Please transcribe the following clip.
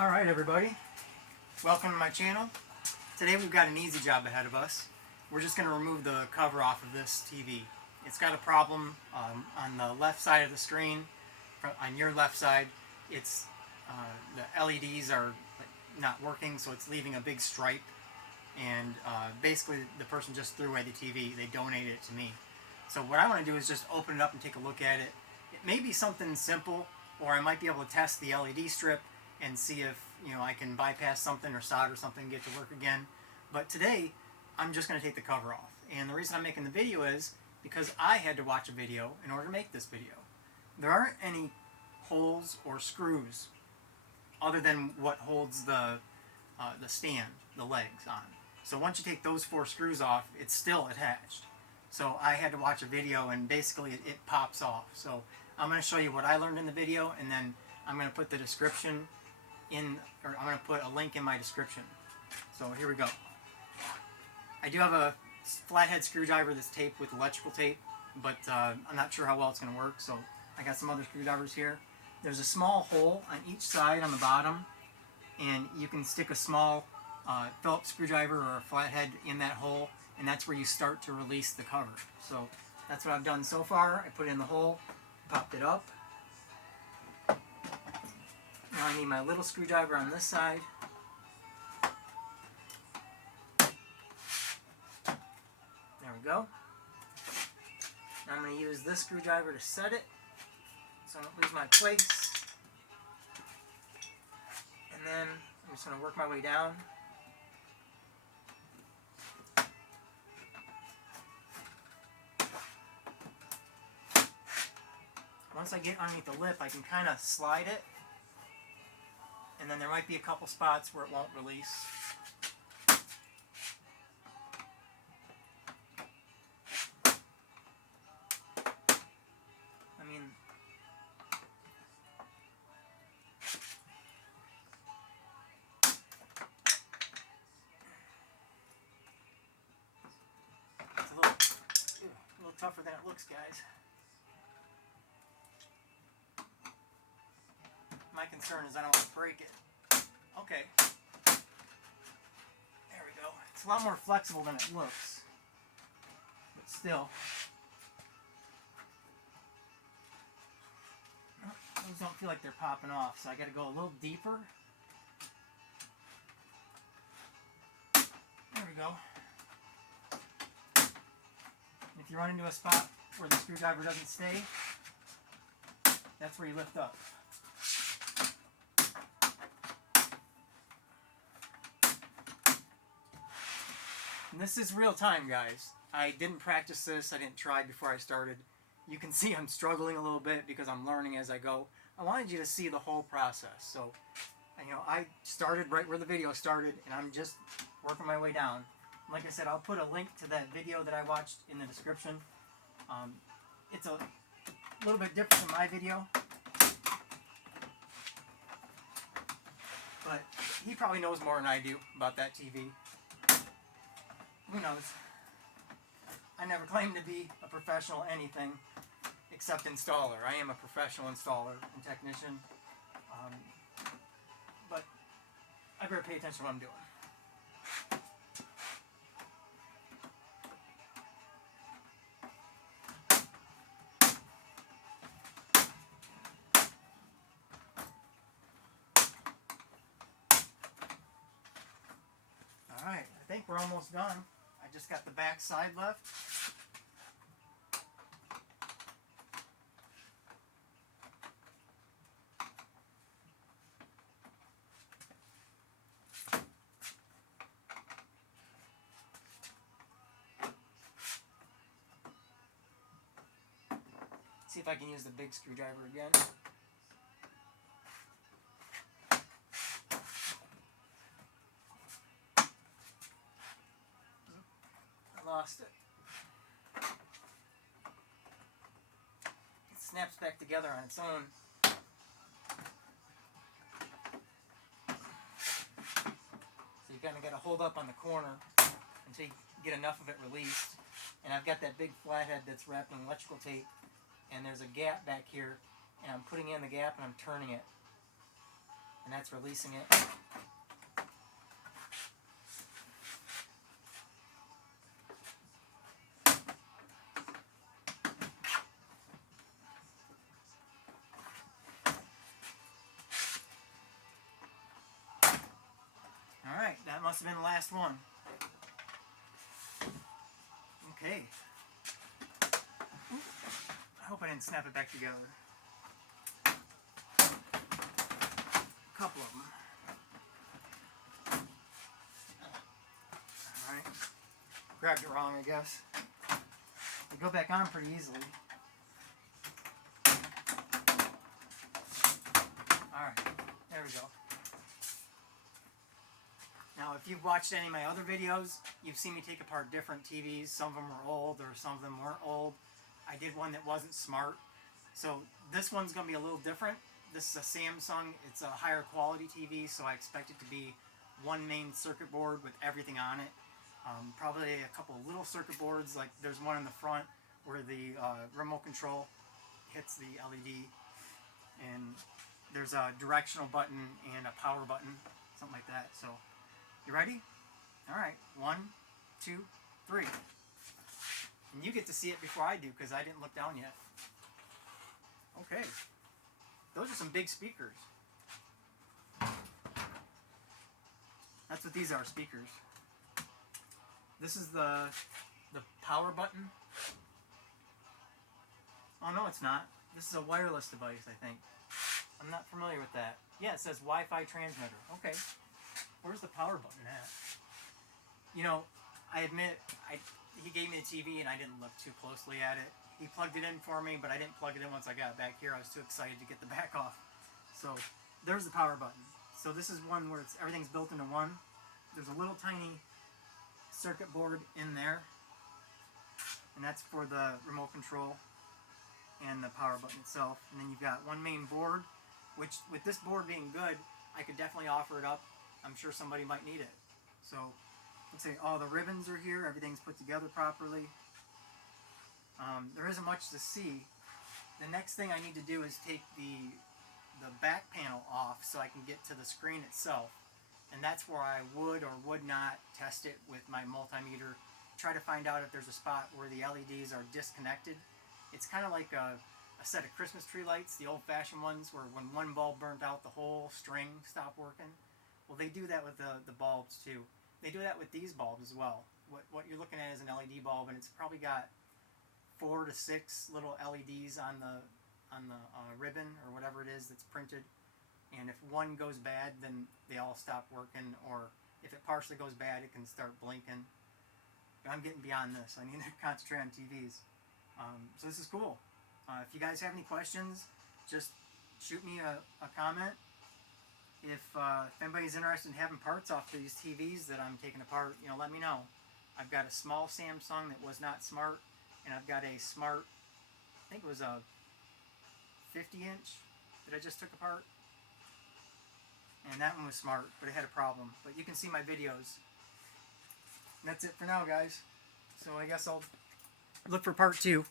Alright everybody, welcome to my channel. Today we've got an easy job ahead of us. We're just going to remove the cover off of this TV. It's got a problem on the left side of the screen. On your left side, it's the LEDs are not working, so it's leaving a big stripe. And basically the person just threw away the TV. They donated it to me. So what I want to do is just open it up and take a look at it. It may be something simple, or I might be able to test the LED strip and see if I can bypass something or solder something and get to work again. But today I'm just going to take the cover off. And the reason I'm making the video is because I had to watch a video in order to make this video. There aren't any holes or screws other than what holds the stand, the legs on. So once you take those 4 screws off, it's still attached. So I had to watch a video and basically it pops off. So I'm going to show you what I learned in the video, and then I'm going to put the description I'm going to put a link in my description. So here we go. I do have a flathead screwdriver that's taped with electrical tape, but I'm not sure how well it's going to work, so I got some other screwdrivers here. There's a small hole on each side on the bottom, and you can stick a small Phillips screwdriver or a flathead in that hole, and that's where you start to release the cover. So that's what I've done so far. I put it in the hole, popped it up. Now I need my little screwdriver on this side. There we go. Now I'm going to use this screwdriver to set it so I don't lose my place. And then I'm just going to work my way down. Once I get underneath the lip, I can kind of slide it. And then there might be a couple spots where it won't release. I mean, it's a little tougher than it looks, guys. My concern is I don't want to break it. Okay. There we go. It's a lot more flexible than it looks. But still. Those don't feel like they're popping off, so I got to go a little deeper. There we go. And if you run into a spot where the screwdriver doesn't stay, that's where you lift up. And this is real time, guys. I didn't practice this. I didn't try before I started. You can see I'm struggling a little bit because I'm learning as I go. I wanted you to see the whole process. So, I started right where the video started, and I'm just working my way down. Like I said, I'll put a link to that video that I watched in the description. It's a little bit different from my video, but he probably knows more than I do about that TV. Who knows? I never claimed to be a professional anything except installer. I am a professional installer and technician, but I better pay attention to what I'm doing. Alright, I think we're almost done. I just got the back side left. See if I can use the big screwdriver again. Lost it. It snaps back together on its own. So you kind of got to hold up on the corner until you get enough of it released. And I've got that big flathead that's wrapped in electrical tape, and there's a gap back here, and I'm putting in the gap and I'm turning it. and that's releasing it. Alright, that must have been the last one. Okay. I hope I didn't snap it back together. A couple of them. Alright. Grabbed it wrong, I guess. They go back on pretty easily. Alright, there we go. Now, if you've watched any of my other videos, you've seen me take apart different TVs. Some of them were old, or some of them weren't old. I did one that wasn't smart. So this one's going to be a little different. This is a Samsung. It's a higher quality TV, so I expect it to be one main circuit board with everything on it. Probably a couple of little circuit boards, like there's one in the front where the remote control hits the LED. And there's a directional button and a power button, something like that. So, you ready? Alright, 1, 2, 3. And you get to see it before I do, because I didn't look down yet. Okay. Those are some big speakers. That's what these are, speakers. This is the power button. Oh no, it's not. This is a wireless device, I think. I'm not familiar with that. Yeah, it says Wi-Fi transmitter. Okay. Where's the power button at? You know, I admit, he gave me the TV and I didn't look too closely at it. He plugged it in for me, but I didn't plug it in once I got back here. I was too excited to get the back off. So, there's the power button. So this is one where everything's built into one. There's a little tiny circuit board in there. And that's for the remote control and the power button itself. And then you've got one main board, which with this board being good, I could definitely offer it up. I'm sure somebody might need it. So, let's say all the ribbons are here, everything's put together properly. There isn't much to see. The next thing I need to do is take the back panel off so I can get to the screen itself. And that's where I would or would not test it with my multimeter. Try to find out if there's a spot where the LEDs are disconnected. It's kind of like a set of Christmas tree lights, the old-fashioned ones, where when one bulb burnt out, the whole string stopped working. Well, they do that with the bulbs too. They do that with these bulbs as well. What you're looking at is an LED bulb, and it's probably got 4 to 6 little LEDs on the ribbon or whatever it is that's printed. And if one goes bad, then they all stop working, or if it partially goes bad, it can start blinking. But I'm getting beyond this. I need to concentrate on TVs. So this is cool. If you guys have any questions, just shoot me a comment. If anybody's interested in having parts off these TVs that I'm taking apart, let me know. I've got a small Samsung that was not smart, and I've got a smart, I think it was a 50-inch that I just took apart. And that one was smart, but it had a problem. But you can see my videos. And that's it for now, guys. So I guess I'll look for part 2.